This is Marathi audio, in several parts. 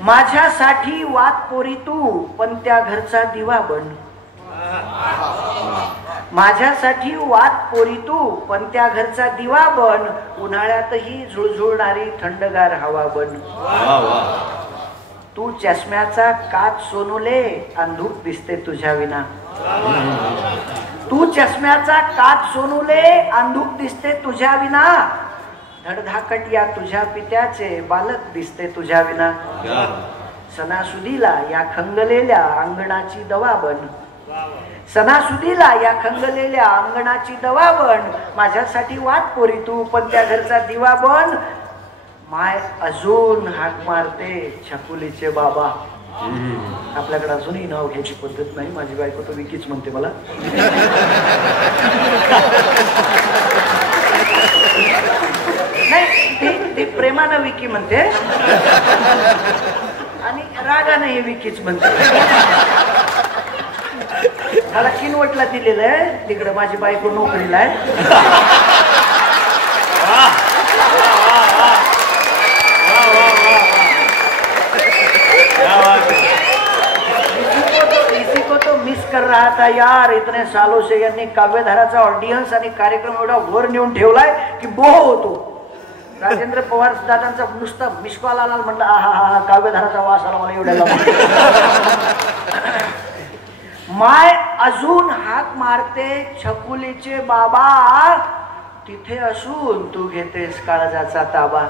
माझ्यासाठी वात पोरी तू पण त्या घरचा दिवा बन. माझ्यासाठी वात पोरी तू पण त्या घरचा दिवा बन. उन्हाळ्यातही झुळझुळणारी थंडगार हवा बन. तू चष्म्याचा काच सोनुले अंधूक दिसते तुझ्या विना. तू चष्म्याचा काच सोनुले अंधूक दिसते तुझ्या विना. धडधाकट या तुझ्या पित्याचे बालक दिसते तुझ्या विना. सणासुदीला या खंगलेल्या अंगणाची दवा बन. सणासुदीला या खंगलेल्या अंगणाची दवा बन. माझ्यासाठी वाट पोरी तू पण त्या घरचा दिवा बन. माय अजून हाक मारते छकुलीचे बाबा. आपल्याकडे अजूनही नाव घ्यायची पद्धत नाही. माझी बायको तो विकीच म्हणते मला. नाही ते प्रेमानं विकी म्हणते आणि रागानं हे विकीच म्हणते. मला किनवटला दिलेलं आहे. तिकडे माझी बायको नोकरीला आहे. इसी को तो मिस कर रहा था यार. इतने सालों से यांनी काव्यधाराचा ऑडियन्स आणि कार्यक्रम एवढा वर नेऊन ठेवलाय की बोह होतो. राजेंद्र पवार दादांचा नुसता मिस कॉल आला म्हटलं आहा हा काव्यधाराचा वास आला मला एवढ्याला. माय अजून हाक मारते छकुलीचे बाबा. तिथे असून तू घेतेस काळजाचा ताबा.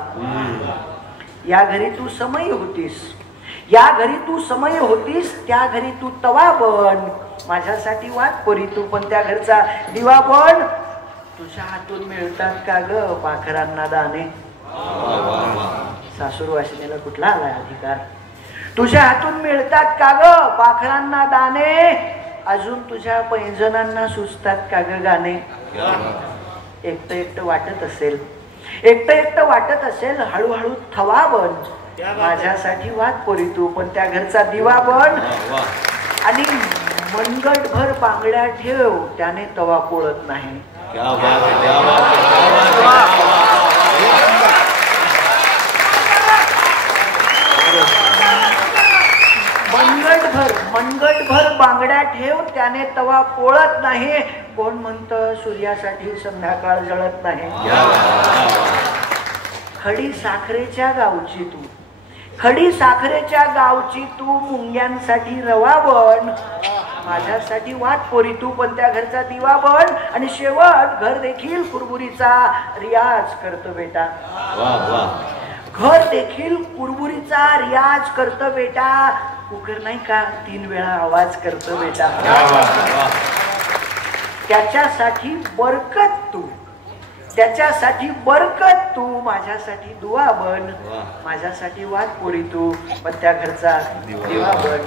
या घरी तू समय होतीस. या घरी तू समय होतीस. त्या घरी तू तवा बन. माझ्यासाठी वाट पोरी तू पण त्या घरचा दिवा बन. तुझ्या हातून मिळतात का ग पाखरांना दाणे. सासूर वाशिनीला कुठला आलाय अधिकार. तुझ्या हातून मिळतात का ग पाखरांना दाणे. अजून तुझ्या पैंजणांना सुचतात का ग गाणे. एकटं एकटं वाटत असेल. एकटं एकटं वाटत असेल. हळूहळू थवा बन. माझ्यासाठी वाट पोरी तू पण त्या घरचा दिवा बन. आणि मनगटभर बांगड्या ठेव त्याने तवा पोळत नाही. मनगटभर बांगड्या ठेव त्याने तवा पोळत नाही. कोण म्हणतं सूर्यासाठी संध्याकाळ जळत नाही. खडी साखरेच्या गावची तू. खडी साखरेच्या गावची तू मुंग्यांसाठी रवा बन. माझ्यासाठी वाट पोरी तू पण त्या घरचा दिवा बन. आणि शेवट घर देखील कुरबुरीचा रियाज करतो बेटा. घर देखील कुरबुरीचा रियाज करतो बेटा. कुकर नाही का 3 वेळा आवाज करतो बेटा. त्याच्यासाठी बरकत तू. त्याच्यासाठी बरकत तू. माझ्यासाठी दुआ बन. माझ्यासाठी वाट पोरी तू पण त्या घरचा दिवा बन.